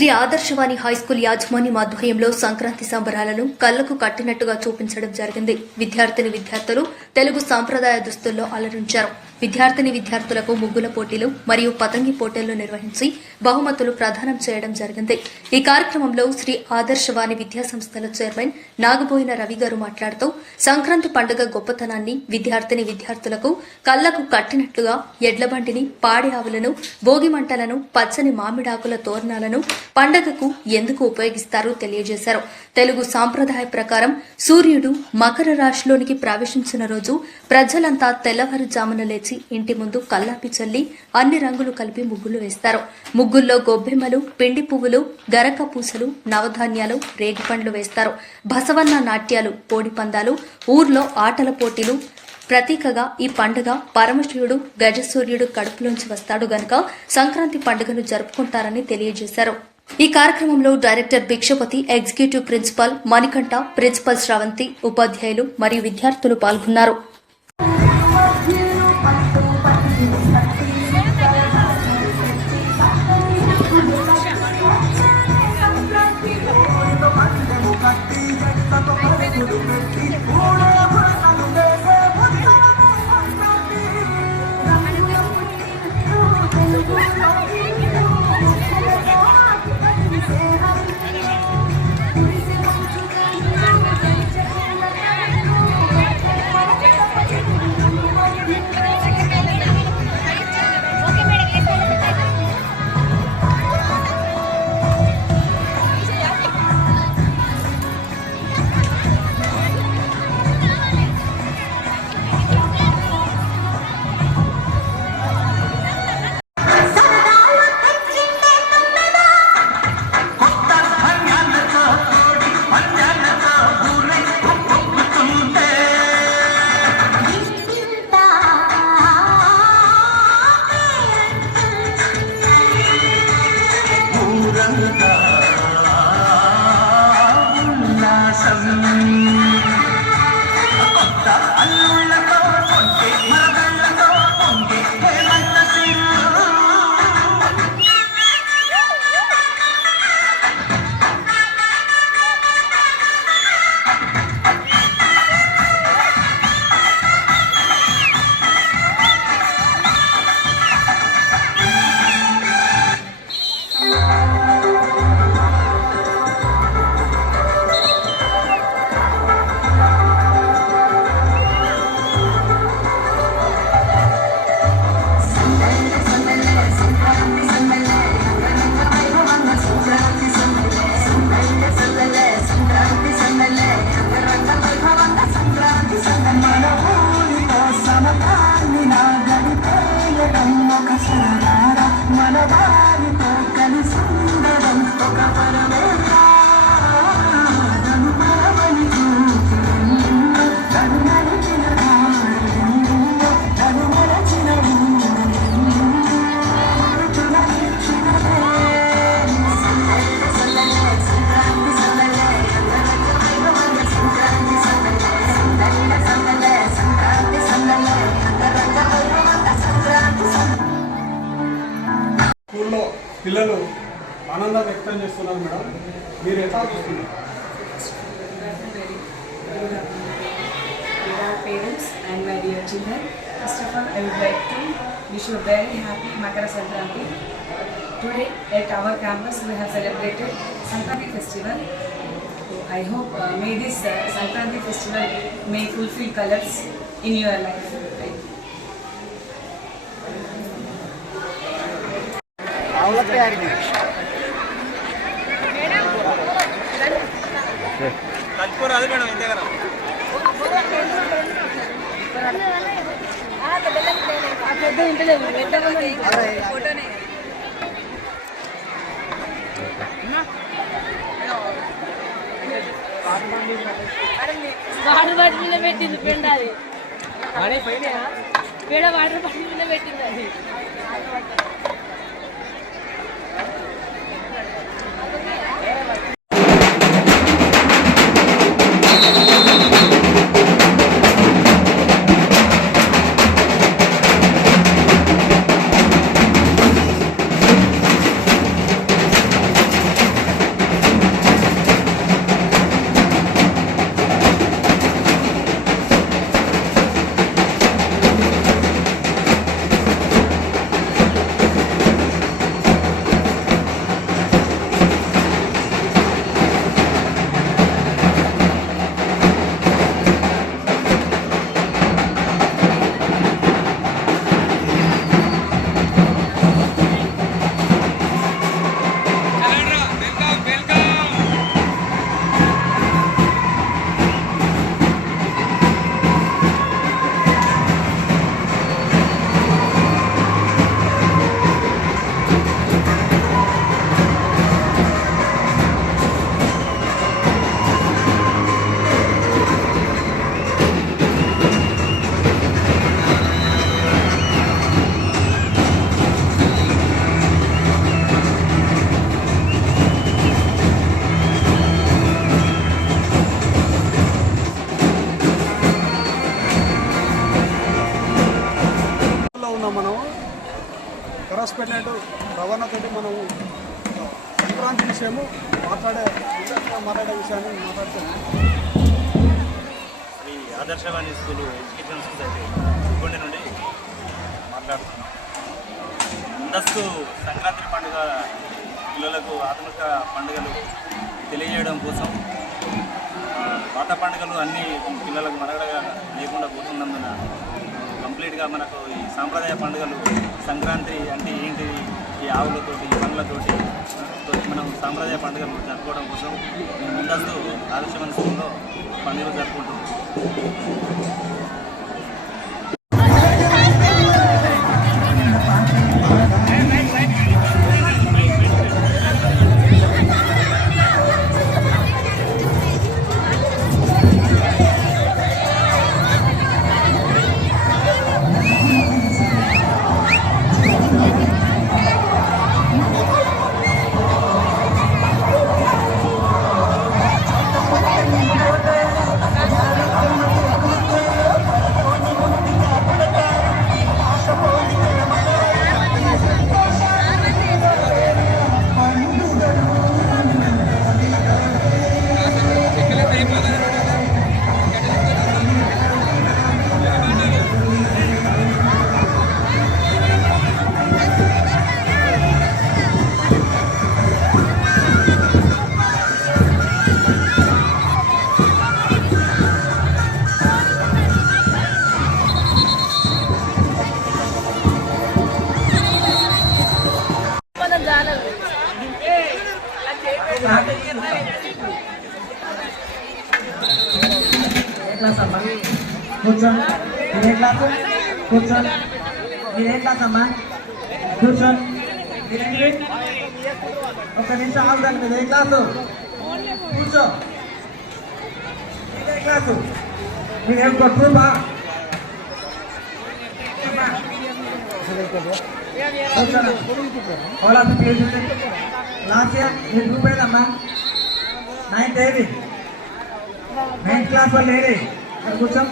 Shri ఆదర్శవాణి high school యాజమాన్యం ఆధ్వర్యంలో సంక్రాంతి సంబరాలను కళ్లకు కట్టినట్టుగా చూపించడం జరిగింది. విద్యార్థులు తెలుగు సాంప్రదాయ దుస్తుల్లో అలరించారు. విద్యార్థులకు ముగ్గుల పోటీలు మరియు పతంగి పోటీలు నిర్వహించి బహుమతులు ప్రదానం చేయడం జరిగింది. ఈ కార్యక్రమంలో శ్రీ ఆదర్శవాణి విద్యా సంస్థల చైర్మన్ నాగబోయిన రవి గారు మాట్లాడుతూ సంక్రాంతి పండుగ గొప్పతనాన్ని విద్యార్థులకు కళ్లకు కట్టినట్లుగా ఎడ్లబండిని, పాడి ఆవులను, భోగి మంటలను, పచ్చని మామిడాకుల తోరణాలను పండుగకు ఎందుకు ఉపయోగిస్తారో తెలియజేశారు. తెలుగు సాంప్రదాయ ప్రకారం సూర్యుడు మకర రాశిలోనికి ప్రవేశించిన రోజు ప్రజలంతా తెల్లవారుజామున లేచి ఇంటి ముందు కల్లాపి చల్లి అన్ని రంగులు కలిపి ముగ్గులు వేస్తారు. ముగ్గుల్లో గొబ్బెమ్మలు, పిండి పువ్వులు, గరక పూసలు, నవధాన్యాలు, రేగిపండ్లు వేస్తారు. బసవన్న నాట్యాలు, కోడి పందాలు, ఊర్లో ఆటల పోటీలు ప్రతీకగా ఈ పండుగ పరమశివుడు గజసూర్యుడు కడుపులోంచి వస్తాడు గనుక సంక్రాంతి పండుగను జరుపుకుంటారని తెలియజేశారు. ఈ కార్యక్రమంలో director Bhikshapathi, executive principal Manikanta, principal Sravanthi, ఉపాధ్యాయులు మరియు విద్యార్థులు పాల్గొన్నారు. పిల్లలు ఆనందం వ్యక్తం చేస్తున్నారు మేడం, మీరు ఎట్లా చూస్తున్నారు? Dear parents and my dear children, first of all I would like to wish you a very happy Makara Sankranti. Today at our campus we have celebrated Sankranti festival. So I hope may this Sankranti festival may fulfill colors in your life. కల్పూరాలు madam ఇంతే కదా water bottle మీద పెట్టింది పెండ, అది పేడ water bottle మీద పెట్టింది అది. చేసుకున్నాం మనం కరస్పాండెంట్ రవాణాతోటి మనం సంక్రాంతి విషయము మాట్లాడే విషయాన్ని మాట్లాడుతున్నాం. శ్రీ ఆదర్శవాణి స్కూల్ ఎడ్యుకేషన్ సొసైటీ ఇబ్బంది నుండి మాట్లాడుతున్నాం. ముందస్తు సంక్రాంతి పండుగ పిల్లలకు ఆధునిక పండుగలు తెలియజేయడం కోసం పాత పండుగలు అన్నీ పిల్లలకు మరగడగా లేకుండా పోతున్నందున కంప్లీట్గా మనకు ఈ సాంప్రదాయ పండుగలు సంక్రాంతి అంటే ఏంటిది, ఈ ఆవులతోటి ఈ పనులతోటి మనం సాంప్రదాయ పండుగలు జరుపుకోవడం కోసం మేము ముందస్తు ఆదర్శవాణి స్కూల్లో పండుగలు జరుపుకుంటున్నాం. మనం జానదు క్లాస్ అమ్మా కూర్చోండి. ఇదే క్లాసు కూర్చోండి. ఇదే క్లాస్ అమ్మా కూర్చోండి. ఒక నిమిషం ఆగుదాన్ని. ఇదే క్లాసు కూర్చో. ఇదే క్లాసు మీరేం కొట్టు బా లాస్ట్ ఇయర్ మీరు గ్రూప్ ఏదమ్మా? 9th ఏది? 9th క్లాస్ వాళ్ళు ఏది? కూర్చో.